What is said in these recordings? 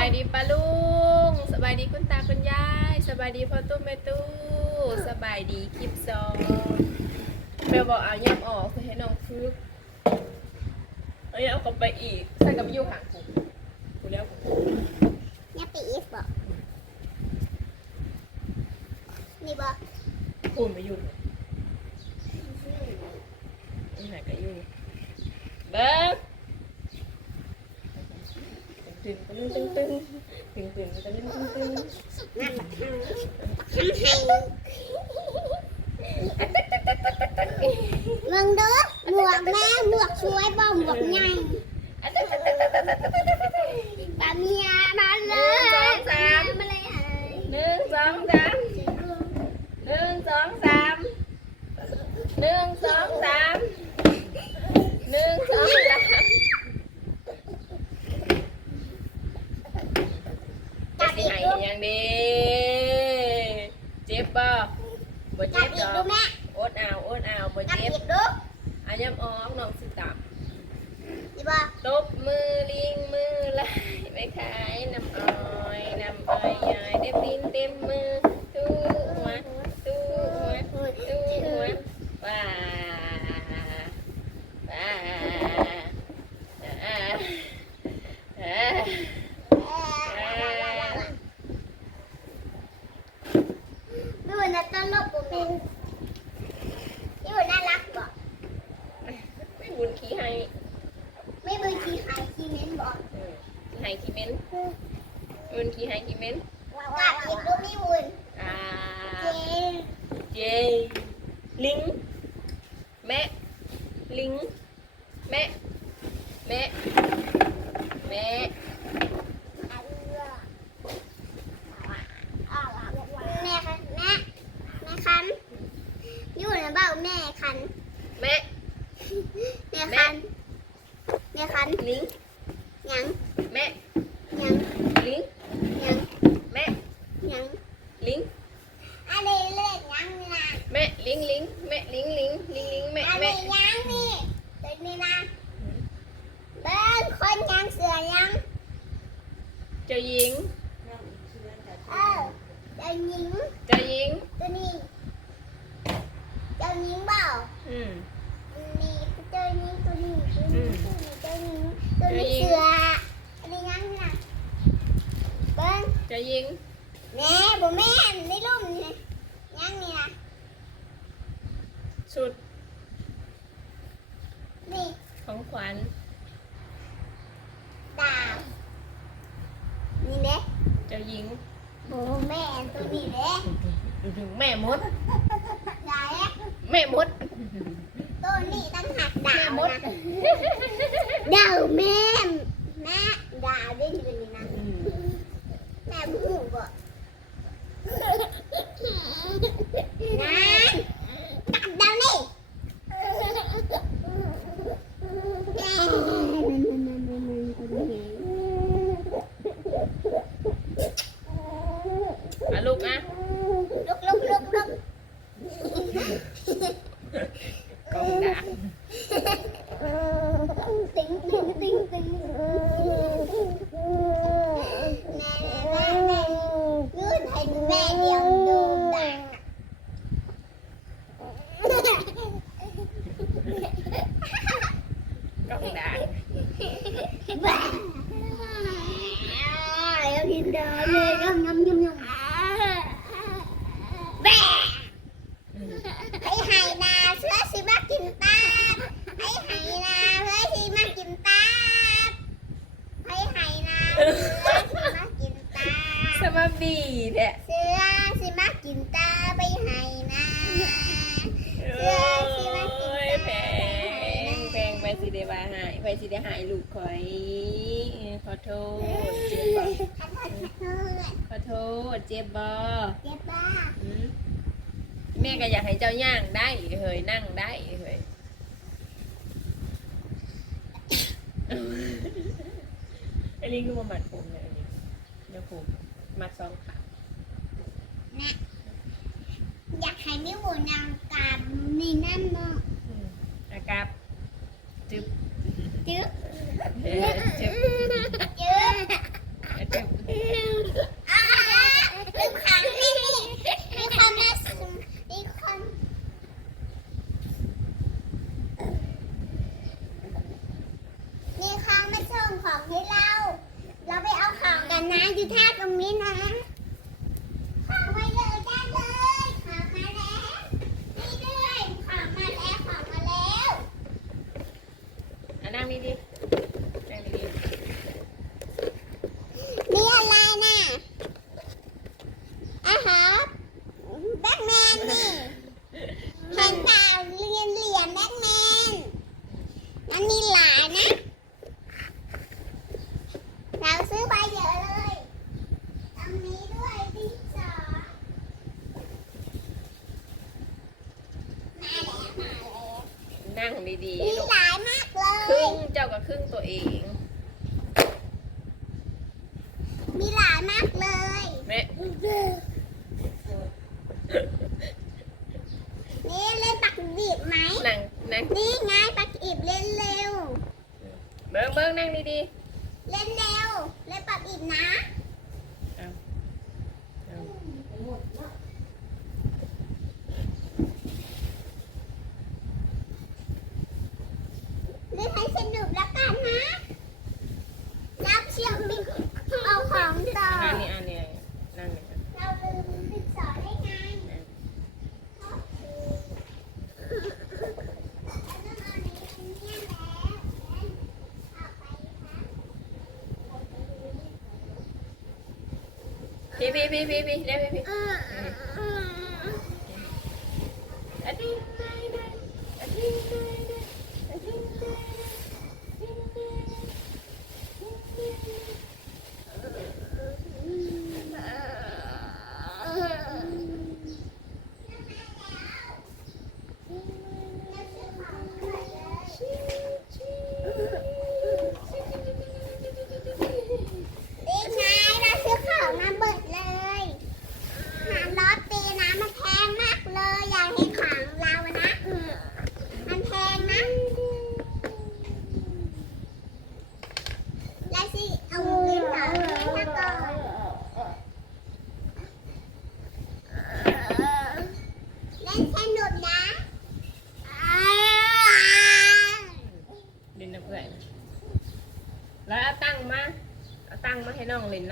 ายดีป้าลุงสบายดีคุณตาคุณยายสบายดีพ่อตู้แม่ตู้สบายดีคลิปซองแม่บอกเอาย่ำออกคือให้น้องฝึกเอาย่ำเอากลับไปอีกใส่กับอยู่ห่างกูกูแล้วกูเนี่ยปีอีฟบอกนี่บอกกูไม่อยู่ไม่หายก็อยู่เบิ้ง ตึงตึงตึงตึงตึงตึงตึงตึงตึงตึงนั่นบักทำทำให้มึงเด้อหมวกแม่หมวกสวยบ่หมวกใหญ่ปาเมียมาเลยมาเลยหนึ่งสองสามหนึ่งสองสามหนึ่งสองสามหนึ่งสองสามจะสิใหายยังดีเจ็บป่ะบ่ จั เจ็ บบ อี ดกอดูกแม่อดเอาอดเอาบ่จับเจ็อีบกดู อันยำออกน้อง ലിംഗ ยังเสือยังเจ้าหญิง เออเจ้าหญิงเจ้าหญิง ตัวนี้เจ้าหญิงเปล่าอืมนี่เจ้าหญิงตัวนี้ตัวนี้ตัวนี้เจ้าหญิงตัวนี้เสืออะไรยังนี่นะเบิ้งเจ้าหญิงแม่บ่แม่นในร่มนี่ยังนี่นะชุดนี่ของขวัญ ดาวนี่เด้ เจ้าหญิงโอ้แม่นตัวนี้เด้แม่มดดาวอะแม่มดตัวนี้ตั้งหักดาแม่วมดนะดาวแม่นแม่ดาวได้ยินนี่นะอืมแม่บูบ่นั่นตัดดาวนี่ อะลูกอะ ลุกลุกลุกลุก กองดา ติ้งติ้งติ้งติ้งแม่แม่แม่ยืนให้แม่เดียวดูด่าง กองดา บ้าเอากินดาวเลยยำยำยำยำแม่ให้ให้นาเสือสิมากินตาให้ให้นาเสือสิมากินตาให้ให้นาเสือสิมากินตา สมาบีแท้เสือสิมากินตาไปให้นาโอ้ยแพงแพงไปสิเดบาหายไปสิเดหายลูกคอยขอโทษเจ็บบ่ขอโทษขอโทษขอโทษเจ็บบ่เจ็บบ้าอืมแม่ก็อยากให้เจ้าย่างได้เฮ้ยนั่งได้เฮ้ยไอ้ลิงคือมามัดผมเนี่ยอันนี้เดี๋ยวผม มัดสองขาอยากให้มิวนางกาบนี่นั่นเนาะอืมอากาศจึ๊บจึ๊บเอ๊ะจึ๊บจึ๊บจึ๊บ อิบไหมนั่งนั่งนี่ไงปาอิบเล่นเร็ว เบิ้งเบิ้งนั่งดีเล่นเร็วเล่นปาอิบนะเล่นให้สนุกแล้วกันนะ พี่พี่พี่พี่พี่เร็วพี่พี่อันนี้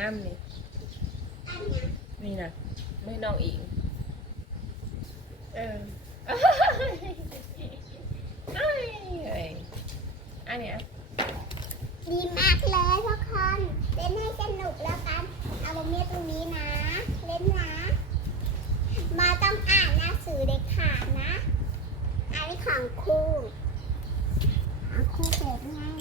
านี่นี่นะไม่น้องอิงเอออันเนี้ยดีมากเลยทุกคน เล่นให้สนุกแล้วกัน เอาเมียตรงนี้นะ เล่นนะ มาต้องอ่านหนังสือเด็กขาดนะ อันนี้ของครูของครูเก็บง่าย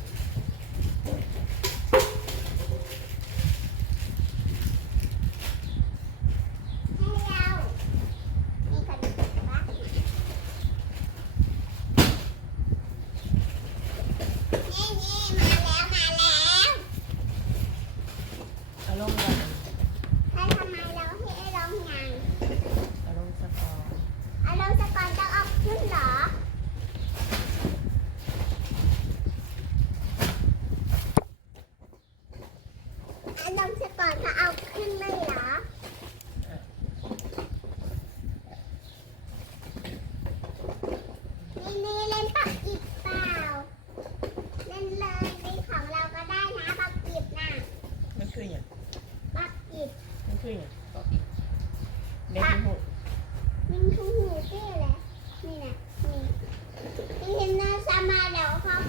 妈妈，两个。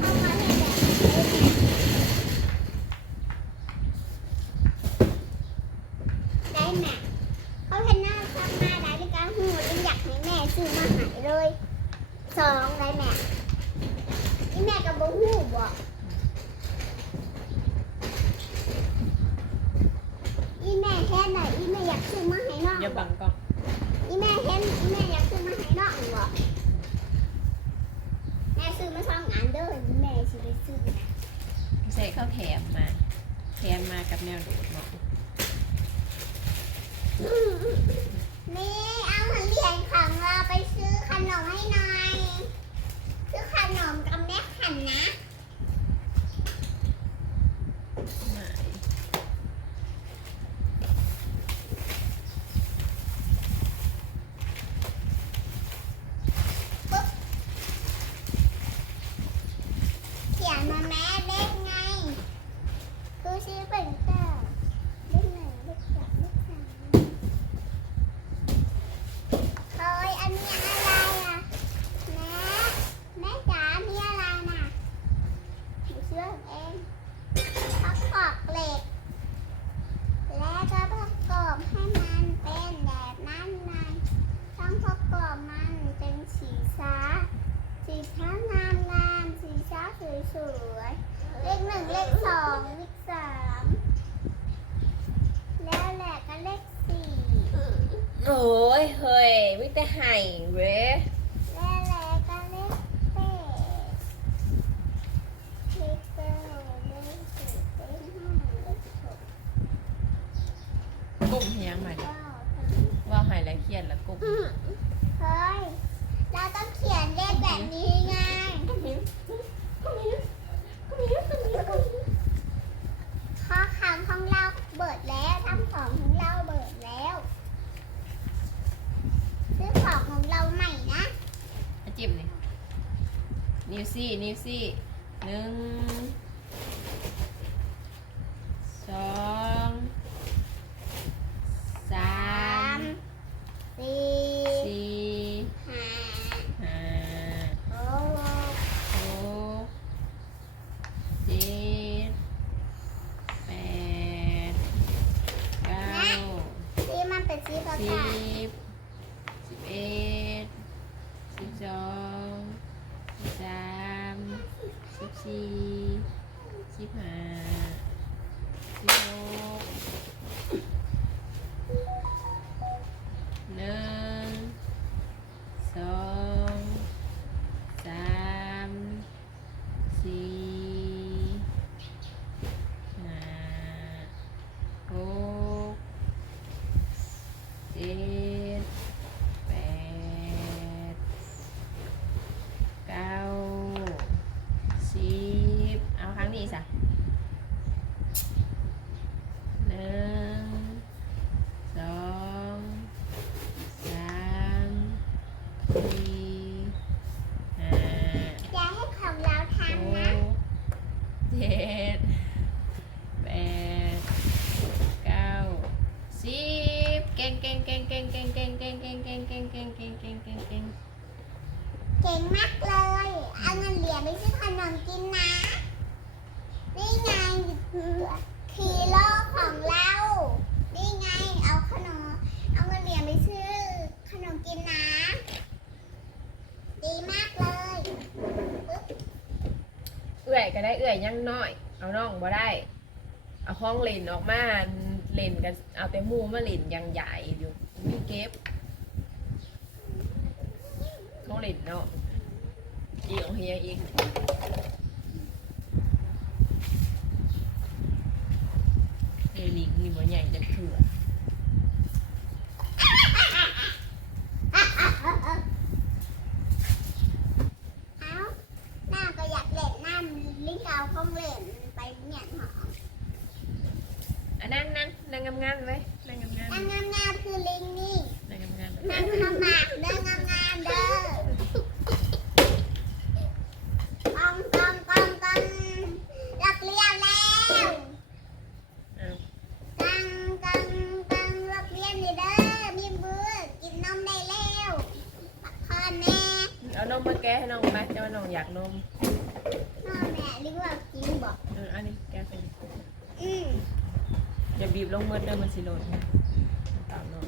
วโดมีเอาเหรียญของเราไปซื้อขนมให้หน่อย ซื้อขนมกับแม่ขันนะ ใหม่ว่าหายแล้วเครียดแล้วกุ๊กเฮ้ยเราต้องเขียนเลขแบบนี้ไงข้อคำของเราเบิดแล้วทำของของเราเบิดแล้วซื้อของของเราใหม่นะจิบมนี่นิวซี่นิวซี่หนึ่ง มากเลย เอาเงินเหรียญไปซื้อขนมกินนะ นี่ไงฮีโร่ของเรา นี่ไง เอาขนม เอาเงินเหรียญไปซื้อขนมกินนะ ดีมากเลยเอื่อยก็ได้เอื่อยยังน้อย เอาน้องบ่ได้ เอาห้องเล่นออกมาเล่นกัน เอาเต่หมูมาเล่นยังใหญ่อยู่มีเก็ต้องเล่นเนาะ อีขอเฮียอีกเดี๋ยวนี้มันใหญ่จะเถื่อ นมมาแก้ให้น้องไปเจ้าน้องอยากนมพ่อแม่หรือว่าจริงบอกเอออันนี้แก้ไปอืมอย่าบีบลงมือเด้อมันสิโดนตามน้อง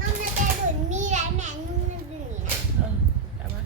น้องนาเจดุนมีไรแม่นุ่มนั่นดุนนี่นะ เออตามมา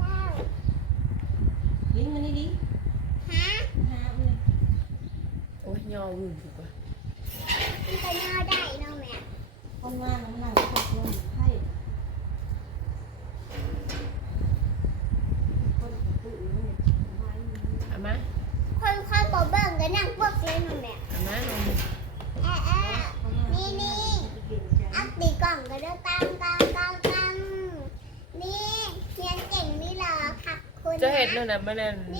ว้าว ลิ้นมันนี่ดิ ฮะ หาเลย โอ้ ยยอวืนถูกป่ะมันก็ย่อได้เนาะแม่คนงานน้ำหนักตกลงให้คนกระตุ้นเนี่ยไว้เอามาคนคนบ่เบิ่งก็นั่งพวกเลยเนาะแม่เอามานมเอ๊ะเอ๊ะนี่นี่อัพตีกล่องก็เด้อตังตังตังตังนี่เรียนเก่งนี่เหรอขับคุณจะเห็ดนะนู่นน่ะบ่นั่นนี่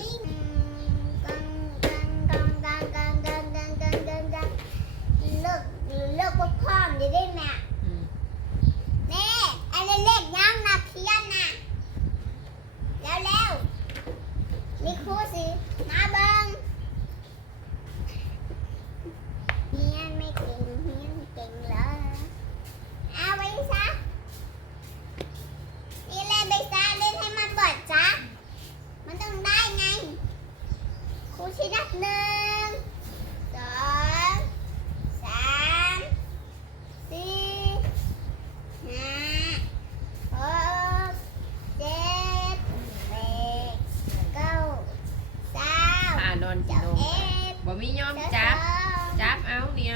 บ่มียอมจับ จับเอาเนี่ย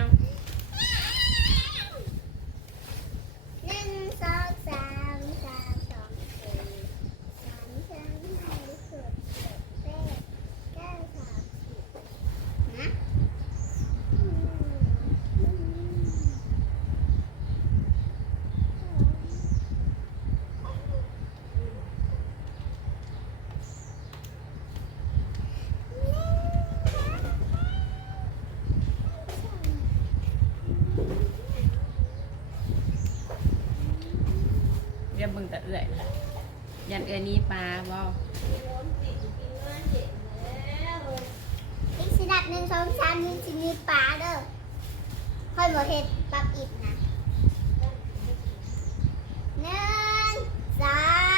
จะบึงแต่เอื่อยละยันเอื่อนี้ปลาบ่อีกสิดับหนึ่งสองสามนี่สินีปลาเด้อค่อยบ่เห็ดปรับอีกนะหนึ่งสาม